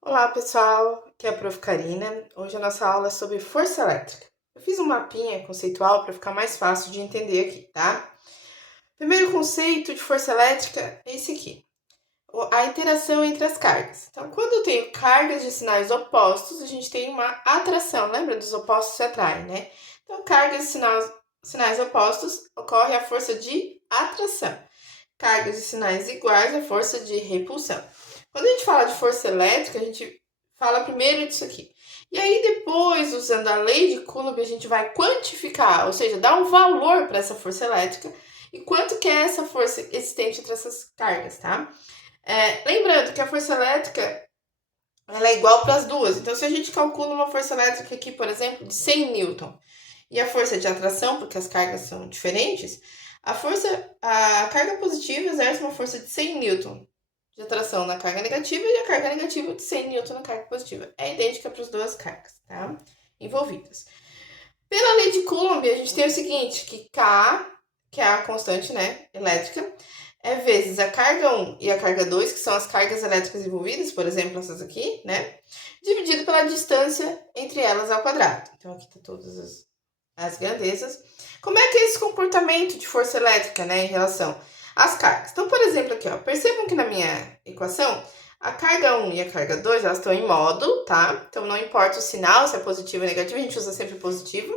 Olá pessoal, aqui é a Prof. Karina. Hoje a nossa aula é sobre força elétrica. Eu fiz um mapinha conceitual para ficar mais fácil de entender aqui, tá? Primeiro conceito de força elétrica é esse aqui, a interação entre as cargas. Então, quando eu tenho cargas de sinais opostos, a gente tem uma atração, lembra dos opostos se atraem, né? Então, cargas de sinais opostos ocorre a força de atração. Cargas de sinais iguais, a força de repulsão. Quando a gente fala de força elétrica, a gente fala primeiro disso aqui. E aí depois, usando a lei de Coulomb, a gente vai quantificar, ou seja, dar um valor para essa força elétrica e quanto que é essa força existente entre essas cargas, tá? Lembrando que a força elétrica ela é igual para as duas. Então, se a gente calcula uma força elétrica aqui, por exemplo, de 100 newton, e a força de atração, porque as cargas são diferentes, a carga positiva exerce uma força de 100 newton de atração na carga negativa e a carga negativa de 100 newton na carga positiva. É idêntica para as duas cargas, tá? Envolvidas. Pela lei de Coulomb, a gente tem o seguinte, que K, que é a constante, né, elétrica, é vezes a carga 1 e a carga 2, que são as cargas elétricas envolvidas, por exemplo, essas aqui, né, dividido pela distância entre elas ao quadrado. Então, aqui tá todas as grandezas. Como é que é esse comportamento de força elétrica, né, em relação às cargas? Então, por exemplo, aqui, ó, percebam que na minha equação, a carga 1 e a carga 2, elas estão em módulo, tá? Então, não importa o sinal, se é positivo ou negativo, a gente usa sempre positivo.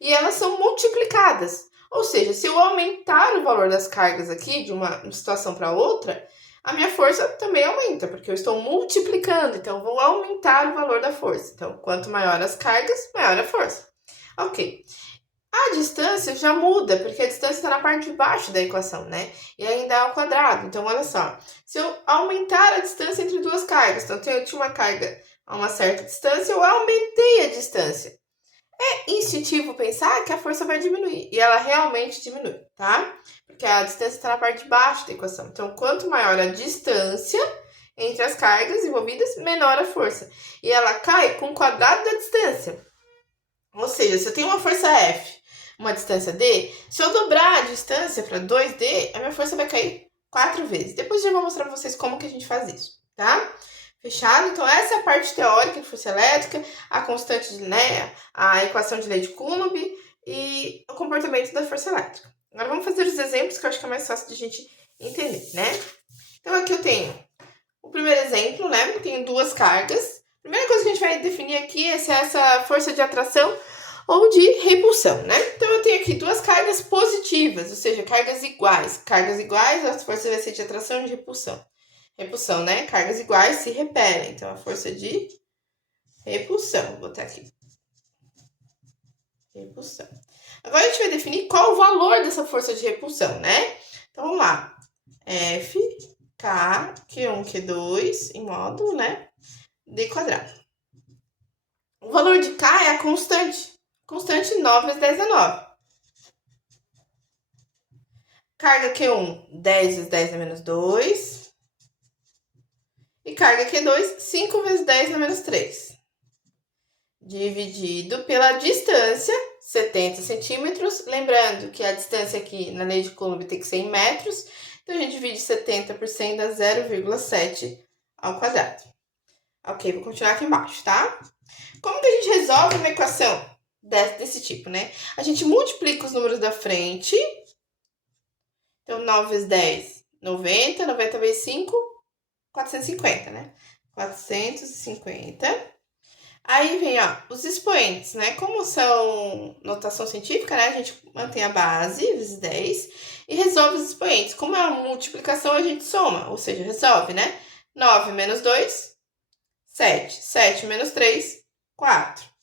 E elas são multiplicadas. Ou seja, se eu aumentar o valor das cargas aqui, de uma situação para outra, a minha força também aumenta, porque eu estou multiplicando, então eu vou aumentar o valor da força. Então, quanto maior as cargas, maior a força. Ok. A distância já muda, porque a distância está na parte de baixo da equação, né? E ainda é ao quadrado. Então, olha só. Se eu aumentar a distância entre duas cargas, então eu tinha uma carga a uma certa distância, eu aumentei a distância. É instintivo pensar que a força vai diminuir. E ela realmente diminui, tá? Porque a distância está na parte de baixo da equação. Então, quanto maior a distância entre as cargas envolvidas, menor a força. E ela cai com o quadrado da distância. Ou seja, se eu tenho uma força F, uma distância D, se eu dobrar a distância para 2D, a minha força vai cair 4 vezes. Depois eu vou mostrar para vocês como que a gente faz isso, tá? Fechado? Então, essa é a parte teórica de força elétrica, a constante, né, a equação de lei de Coulomb e o comportamento da força elétrica. Agora, vamos fazer os exemplos que eu acho que é mais fácil de a gente entender, né? Então, aqui eu tenho o primeiro exemplo, né? Eu tenho duas cargas. A primeira coisa que a gente vai definir aqui é se é essa força de atração ou de repulsão, né? Então, eu tenho aqui duas cargas positivas, ou seja, cargas iguais. Cargas iguais, a força vai ser de atração e de repulsão. Repulsão, né? Cargas iguais se repelem. Então, a força de repulsão. Vou botar aqui. Repulsão. Agora, a gente vai definir qual o valor dessa força de repulsão, né? Então, vamos lá. F, K, Q1, Q2, em módulo, né? D quadrado. O valor de K é a constante. Constante 9 vezes 10 é 9. Carga Q1, 10 vezes 10 é menos 2. E carga Q2, 5 vezes 10 é menos 3. Dividido pela distância, 70 centímetros. Lembrando que a distância aqui na lei de Coulomb tem que ser em metros. Então, a gente divide 70 por 100 dá 0,7 ao quadrado. Ok, vou continuar aqui embaixo, tá? Como que a gente resolve uma equação desse tipo, né? A gente multiplica os números da frente. Então, 9 vezes 10, 90. 90 vezes 5, 450, né? 450. Aí vem, ó, os expoentes, né? Como são notação científica, né? A gente mantém a base, vezes 10, e resolve os expoentes. Como é uma multiplicação, a gente soma, ou seja, resolve, né? 9 menos 2, 7. 7 menos 3, 4.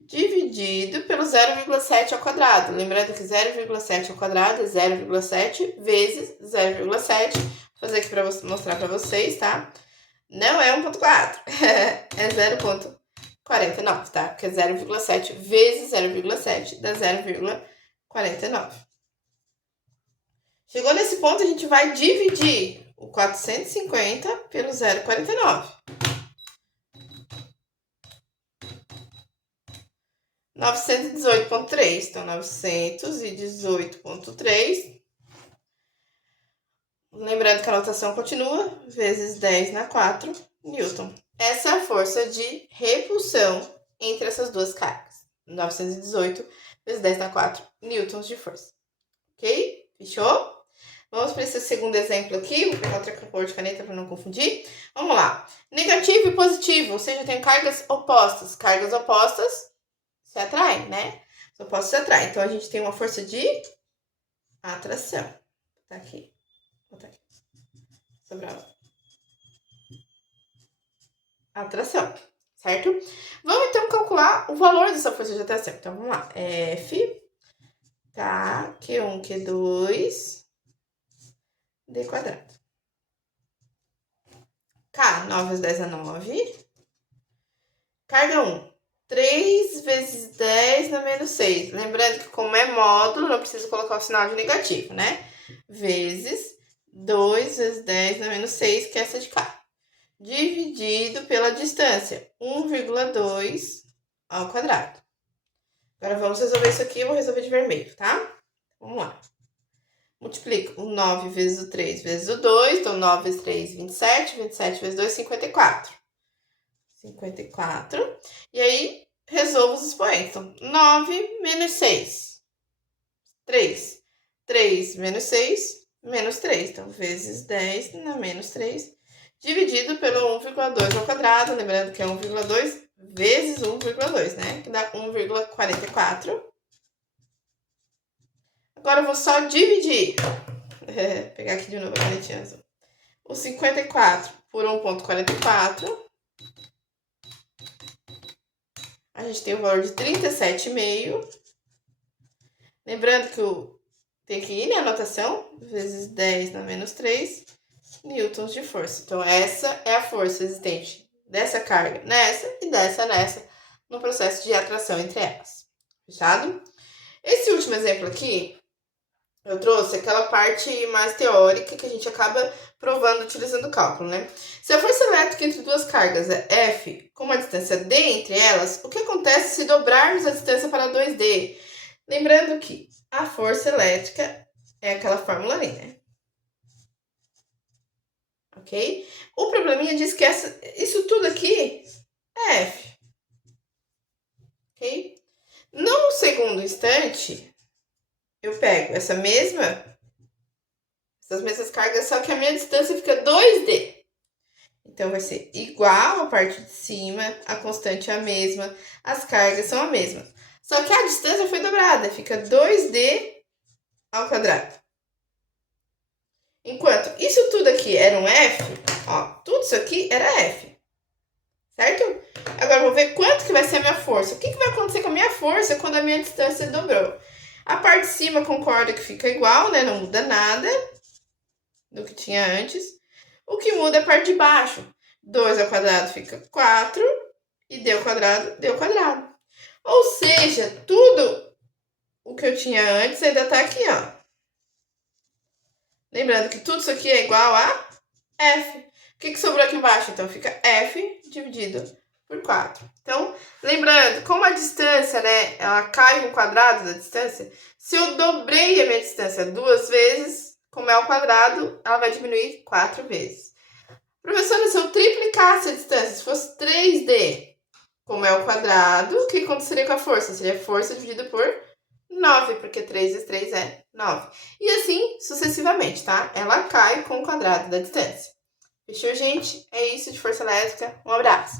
Dividido pelo 0,7 ao quadrado. Lembrando que 0,7 ao quadrado é 0,7 vezes 0,7. Vou fazer aqui para mostrar para vocês, tá? Não é 1,4, é 0,49, tá? Porque 0,7 vezes 0,7 dá 0,49. Chegou nesse ponto, a gente vai dividir o 450 pelo 0,49. 918,3. Então, 918,3. Lembrando que a notação continua, vezes 10 na 4, Newton. Essa é a força de repulsão entre essas duas cargas. 918 vezes 10 na 4 newtons de força. Ok? Fechou? Vamos para esse segundo exemplo aqui. Vou pegar outra cor de caneta para não confundir. Vamos lá. Negativo e positivo, ou seja, tem cargas opostas. Cargas opostas se atraem, né? Os opostos se atraem. Então, a gente tem uma força de atração. Tá aqui. Vou botar aqui. Sobrava. Atração, certo? Vamos então calcular o valor dessa força de atração. Então vamos lá. F, tá? Q1, Q2, D quadrado. K, 9 vezes 10 é 9. Carga 1, 3 vezes 10 na menos 6. Lembrando que como é módulo, não preciso colocar o sinal de negativo, né? Vezes 2 vezes 10 na menos 6, que é essa de K. Dividido pela distância, 1,2 ao quadrado. Agora vamos resolver isso aqui, eu vou resolver de vermelho, tá? Vamos lá. Multiplica o 9 vezes o 3 vezes o 2, então 9 vezes 3, 27, 27 vezes 2, 54. 54. E aí, resolvo os expoentes. Então, 9 menos 6. 3. 3 menos 6, menos 3. Então, vezes 10 na menos 3. Dividido pelo 1,2 ao quadrado, lembrando que é 1,2 vezes 1,2, né? Que dá 1,44. Agora eu vou só dividir. Vou pegar aqui de novo a canetinha azul. O 54 por 1,44. A gente tem o valor de 37,5. Lembrando que tem que ir na anotação. Vezes 10 na menos 3. Newtons de força. Então, essa é a força existente dessa carga nessa e dessa nessa no processo de atração entre elas. Fechado? Esse último exemplo aqui, eu trouxe aquela parte mais teórica que a gente acaba provando utilizando o cálculo, né? Se a força elétrica entre duas cargas é F, com uma distância D entre elas, o que acontece se dobrarmos a distância para 2D? Lembrando que a força elétrica é aquela fórmula ali, né? Ok? O probleminha diz que isso tudo aqui é F. Ok? No segundo instante, eu pego essas mesmas cargas, só que a minha distância fica 2D. Então, vai ser igual a parte de cima, a constante é a mesma, as cargas são a mesma. Só que a distância foi dobrada, fica 2D ao quadrado. Enquanto isso tudo aqui era um F, ó, tudo isso aqui era F, certo? Agora, vou ver quanto que vai ser a minha força. O que vai acontecer com a minha força quando a minha distância dobrou? A parte de cima concorda que fica igual, né? Não muda nada do que tinha antes. O que muda é a parte de baixo. 2 ao quadrado fica 4 e d ao quadrado, d ao quadrado. Ou seja, tudo o que eu tinha antes ainda tá aqui, ó. Lembrando que tudo isso aqui é igual a F. O que sobrou aqui embaixo? Então, fica F dividido por 4. Então, lembrando, como a distância, né, ela cai no quadrado da distância, se eu dobrei a minha distância 2 vezes, como é ao quadrado, ela vai diminuir 4 vezes. Professora, se eu triplicasse a distância, se fosse 3D, como é ao quadrado, o que aconteceria com a força? Seria força dividida por 9, porque 3 vezes 3 é 9. E assim sucessivamente, tá? Ela cai com o quadrado da distância. Fechou, gente? É isso de força elétrica. Um abraço.